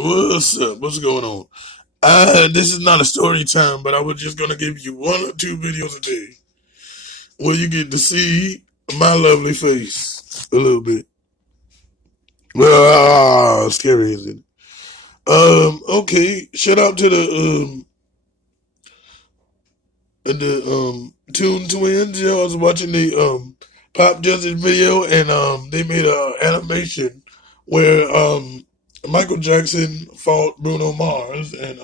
What's up? What's going on? This is not a story time, but I was just gonna give you one or two videos a day where you get to see my lovely face a little bit. Well, scary, isn't it? Okay. Shout out to the Toon Twins. I was watching the Pop Justice video, and they made a animation where Michael Jackson fought Bruno Mars, and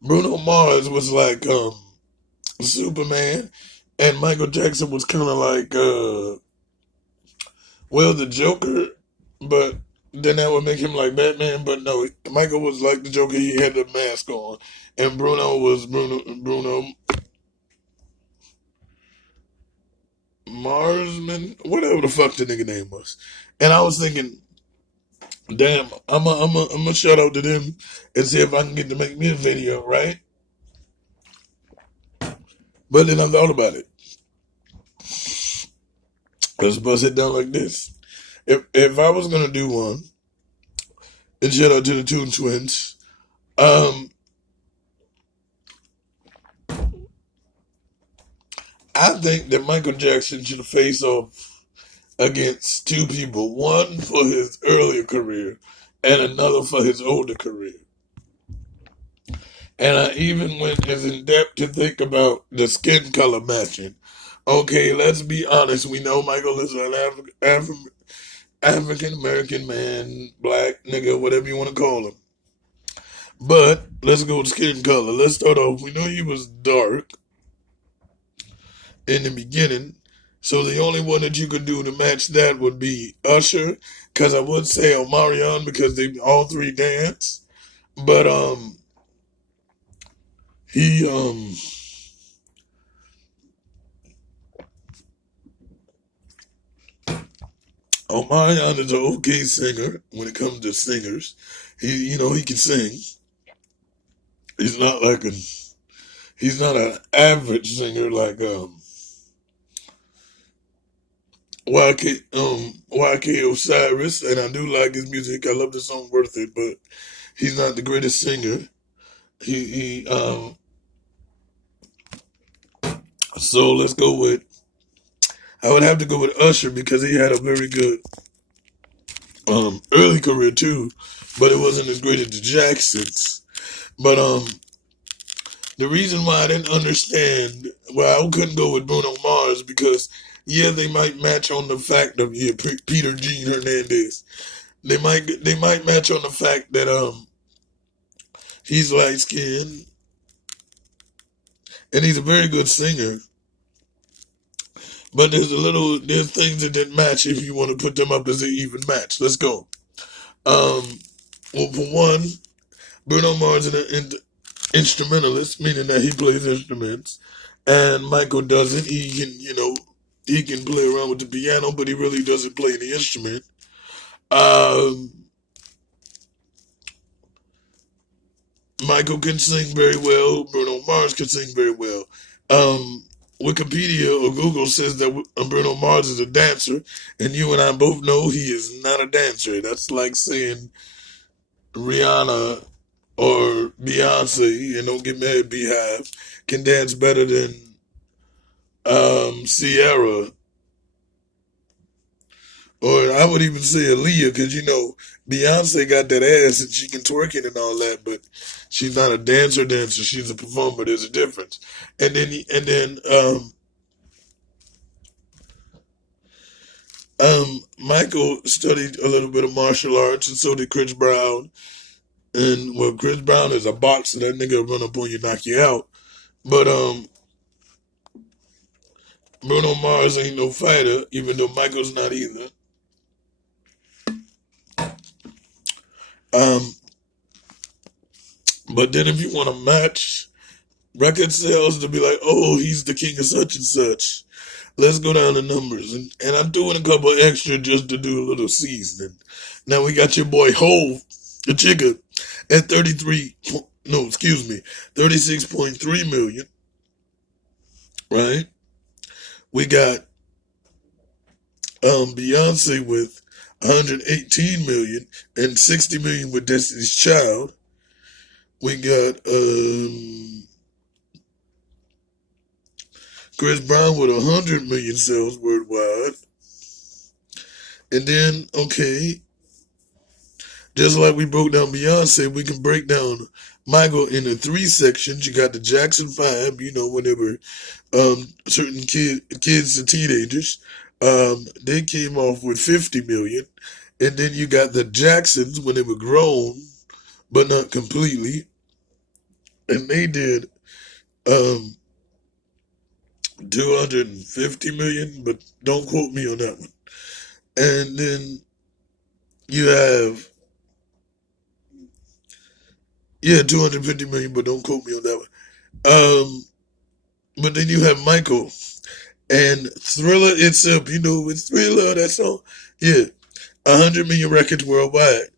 Bruno Mars was like Superman, and Michael Jackson was kind of like well, the Joker, but then that would make him like Batman. But no, Michael was like the Joker. He had the mask on, and Bruno was Bruno Marsman, whatever the fuck the nigga name was. And I was thinking, damn, I'm a shout out to them and see if I can get to make me a video, right? But then I thought about it. Let's bust it down like this. If I was gonna do one, and shout out to the Toon Twins, um, I think that Michael Jackson should face off against two people, one for his earlier career and another for his older career. And I even went as in depth to think about the skin color matching. Okay, let's be honest. We know Michael is an African American man, black nigga, whatever you want to call him. But let's go with skin color. Let's start off. We know he was dark in the beginning. So the only one that you could do to match that would be Usher, because I would say Omarion because they all three dance. But he Omarion is an okay singer when it comes to singers. He can sing. He's not like he's not an average singer like YK Osiris, and I do like his music. I love the song Worth It, but he's not the greatest singer. He so let's go with I would have to go with Usher because he had a very good early career too, but it wasn't as great as the Jacksons. But the reason why I didn't understand why I couldn't go with Bruno Mars because yeah, they might match on the fact of Peter Gene Hernandez. They might match on the fact that he's light skinned and he's a very good singer. But there's things that didn't match if you want to put them up as an even match. Let's go. Well, for one, Bruno Mars is an instrumentalist, meaning that he plays instruments, and Michael doesn't. He can play around with the piano, but he really doesn't play the instrument. Um, Michael can sing very well. Bruno Mars can sing very well. Um, Wikipedia or Google says that Bruno Mars is a dancer, and you and I both know he is not a dancer. That's like saying Rihanna or Beyonce, and don't get mad, Beehive, can dance better than Sierra, or I would even say Aaliyah, because Beyonce got that ass and she can twerk it and all that, but she's not a dancer. She's a performer. There's a difference. And then Michael studied a little bit of martial arts, and so did Chris Brown. And well, Chris Brown is a boxer. That nigga run up on you, knock you out. But Bruno Mars ain't no fighter, even though Michael's not either. Um, but then if you want to match record sales to be like, oh, he's the king of such and such, let's go down the numbers. And I'm doing a couple extra just to do a little seasoning. Now we got your boy Hove, the chicken, at 36.3 million, right? We got Beyonce with 118 million and 60 million with Destiny's Child. We got Chris Brown with 100 million sales worldwide. And then, okay, just like we broke down Beyonce, we can break down Michael into three sections. You got the Jackson 5, you know, when they were certain kids and teenagers. They came off with 50 million. And then you got the Jacksons when they were grown, but not completely. And they did 250 million, but don't quote me on that one. And then you have, 250 million, but don't quote me on that one. But then you have Michael and Thriller itself, you know, with Thriller, that song, 100 million records worldwide.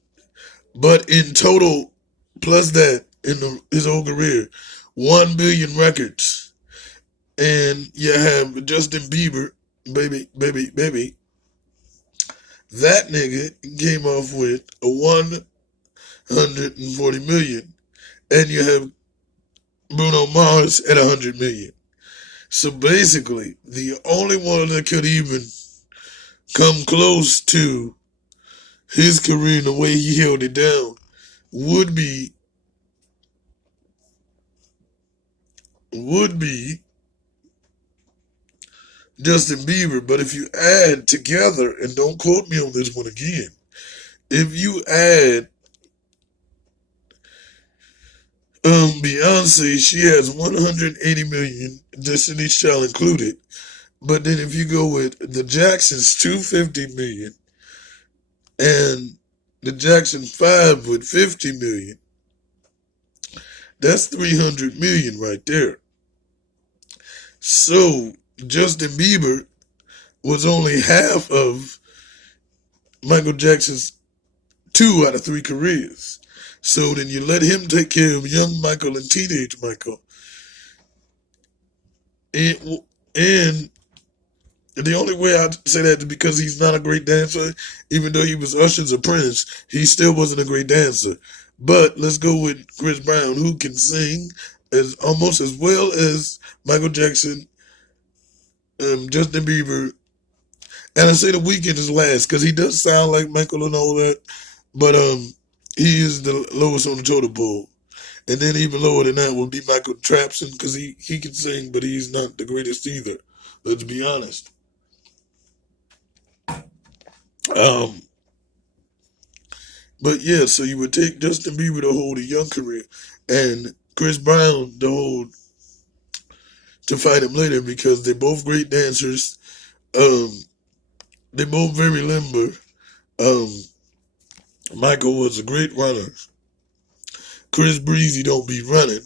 But in total, plus that, in his whole career, 1 billion records. And you have Justin Bieber, baby, baby, baby. That nigga came off with a 140 million. And you have Bruno Mars at 100 million. So basically, the only one that could even come close to his career and the way he held it down would be Justin Bieber. But if you add together, and don't quote me on this one again, if you add Beyonce, she has 180 million, Destiny's Child included. But then if you go with the Jacksons, 250 million, and the Jackson 5 with 50 million, that's 300 million right there. So Justin Bieber was only half of Michael Jackson's 2 out of 3 careers. So then you let him take care of young Michael and teenage Michael. And the only way I'd say that is because he's not a great dancer. Even though he was Usher's apprentice, he still wasn't a great dancer. But let's go with Chris Brown, who can sing as almost as well as Michael Jackson, Justin Bieber, and I say The Weeknd is last because he does sound like Michael and all that, but he is the lowest on the totem pole. And then even lower than that would be Michael Trapson because he can sing, but he's not the greatest either. Let's be honest. But yeah, so you would take Justin Bieber to hold a young career, and Chris Brown to fight him later because they're both great dancers. They're both very limber. Michael was a great runner. Chris Breezy don't be running.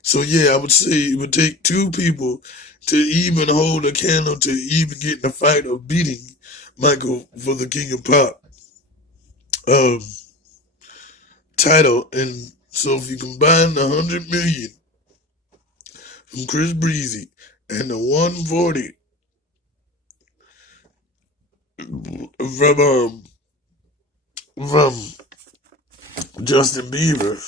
So yeah, I would say it would take 2 people to even hold a candle to even get in the fight of beating Michael for the King of Pop title. And so if you combine the 100 million from Chris Breezy and the 140 from Justin Bieber,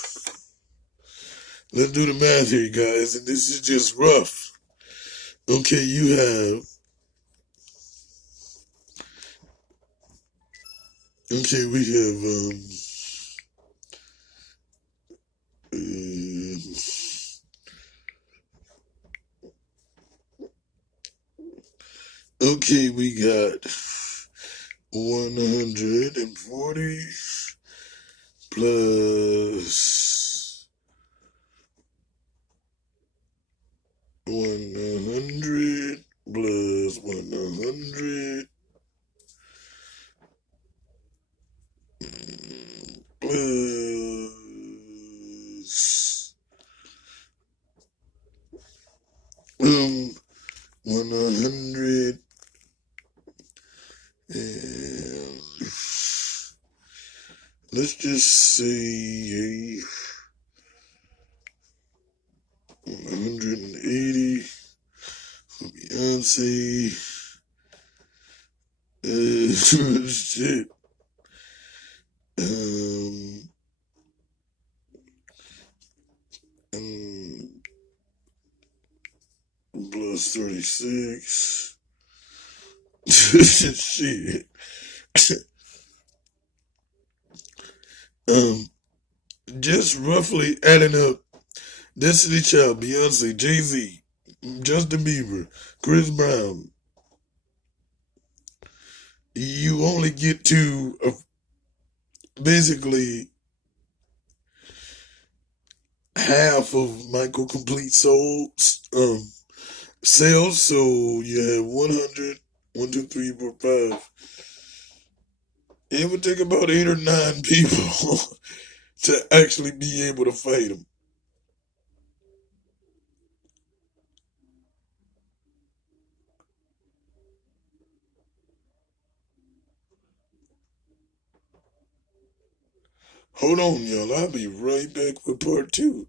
let's do the math here, guys, and this is just rough. Okay, you have. Okay, we have. Okay, we got 140 plus 100 plus 100 plus 100 and let's just say 180 for Beyonce, Shit. Um, um, plus 36. Shit. Um, just roughly adding up Destiny Child, Beyonce, Jay-Z, Justin Bieber, Chris Brown, you only get to basically half of Michael Complete Soul's sales. So you have 100, 1, 2, 3, 4, 5. It would take about 8 or 9 people to actually be able to fight him. Hold on, y'all. I'll be right back with part 2.